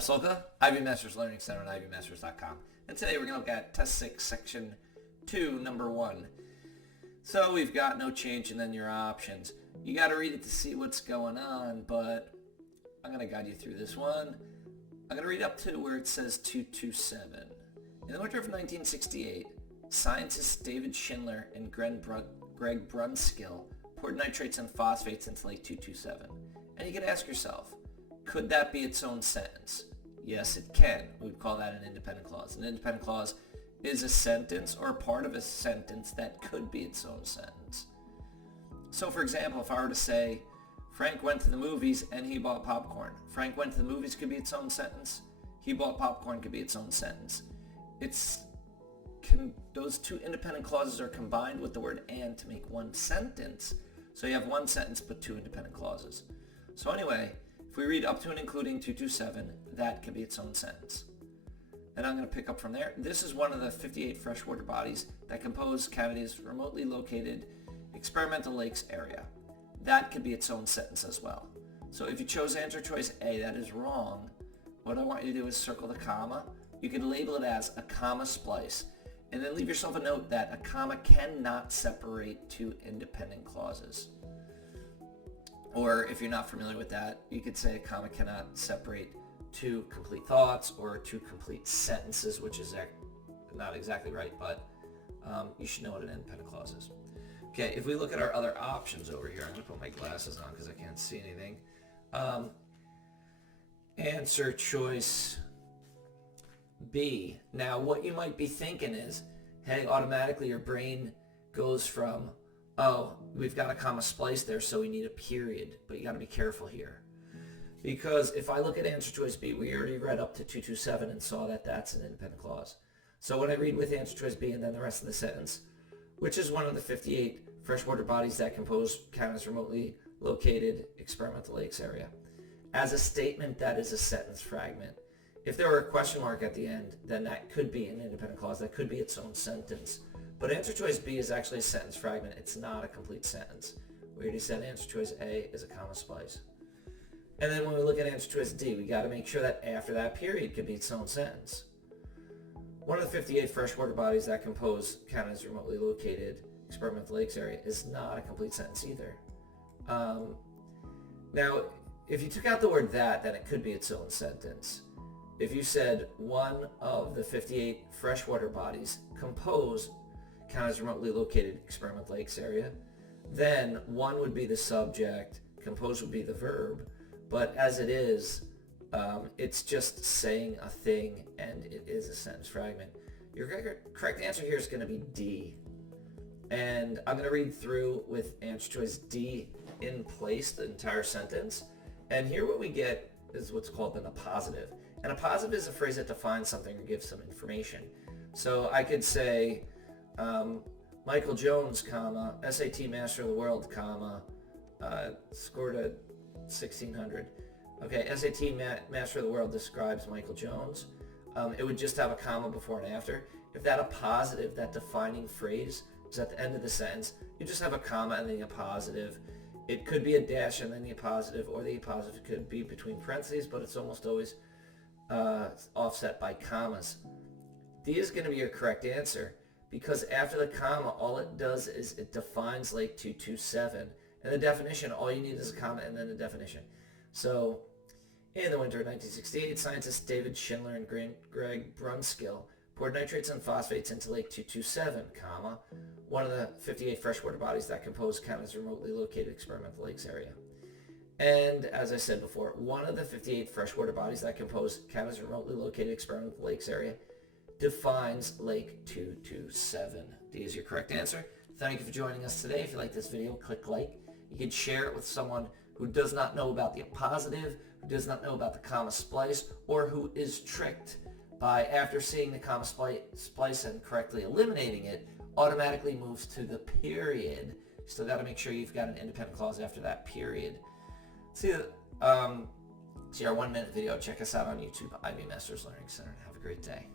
Psolka, Ivy Masters Learning Center at ivymasters.com. And today we're going to look at Test 6, Section 2, Number 1. So we've got no change and then your options. You got to read it to see what's going on, but I'm going to guide you through this one. I'm going to read up to where it says 227. In the winter of 1968, scientists David Schindler and Greg Brunskill poured nitrates and phosphates into Lake 227. And you can ask yourself, could that be its own sentence? Yes, it can. We would call that an independent clause. An independent clause is a sentence or part of a sentence that could be its own sentence. So for example, if I were to say, Frank went to the movies and he bought popcorn. Frank went to the movies could be its own sentence. He bought popcorn could be its own sentence. Those two independent clauses are combined with the word and to make one sentence. So you have one sentence but two independent clauses. So anyway, if we read up to and including 227, that could be its own sentence. And I'm going to pick up from there. This is one of the 58 freshwater bodies that compose Canada's remotely located experimental lakes area. That could be its own sentence as well. So if you chose answer choice A, that is wrong. What I want you to do is circle the comma. You can label it as a comma splice, and then leave yourself a note that a comma cannot separate two independent clauses. Or if you're not familiar with that, you could say a comma cannot separate two complete thoughts or two complete sentences, which is not exactly right, but you should know what an independent clause is. Okay, if we look at our other options over here, I'm going to put my glasses on because I can't see anything. Answer choice B. Now, what you might be thinking is, hey, automatically your brain goes from, oh, we've got a comma splice there, so we need a period. But you got to be careful here. Because if I look at answer choice B, we already read up to 227 and saw that that's an independent clause. So when I read with answer choice B and then the rest of the sentence, which is one of the 58 freshwater bodies that compose Canada's remotely located experimental lakes area, as a statement, that is a sentence fragment. If there were a question mark at the end, then that could be an independent clause. That could be its own sentence. But answer choice B is actually a sentence fragment. It's not a complete sentence. We already said answer choice A is a comma splice. And then when we look at answer choice D, we got to make sure that after that period could be its own sentence. One of the 58 freshwater bodies that compose Canada's remotely located experimental lakes area is not a complete sentence either. Now, if you took out the word that, then it could be its own sentence. If you said one of the 58 freshwater bodies compose Canada's remotely located experimental lakes area, then one would be the subject, compose would be the verb, but as it is, it's just saying a thing and it is a sentence fragment. Your correct answer here is going to be D. And I'm going to read through with answer choice D in place, the entire sentence. And here what we get is what's called an appositive. And a positive is a phrase that defines something or gives some information. So I could say, Michael Jones, comma, SAT Master of the World, comma, scored a 1600. Okay, SAT Master of the World describes Michael Jones. It would just have a comma before and after. If that appositive, that defining phrase, is at the end of the sentence, you just have a comma and then the appositive. It could be a dash and then the appositive, or the appositive could be between parentheses, but it's almost always offset by commas. D is going to be your correct answer because after the comma, all it does is it defines Lake 227. And the definition, all you need is a comma and then the definition. So, in the winter of 1968, scientists David Schindler and Greg Brunskill poured nitrates and phosphates into Lake 227, comma, one of the 58 freshwater bodies that compose Canada's remotely located experimental lakes area. And as I said before, one of the 58 freshwater bodies that compose Canada's remotely located experimental lakes area defines Lake 227. D is your correct answer. Thank you for joining us today. If you like this video, click like. You can share it with someone who does not know about the appositive, who does not know about the comma splice, or who is tricked by, after seeing the comma splice and correctly eliminating it, automatically moves to the period. You still got to make sure you've got an independent clause after that period. See our 1-minute video. Check us out on YouTube, Ivy Masters Learning Center. Have a great day.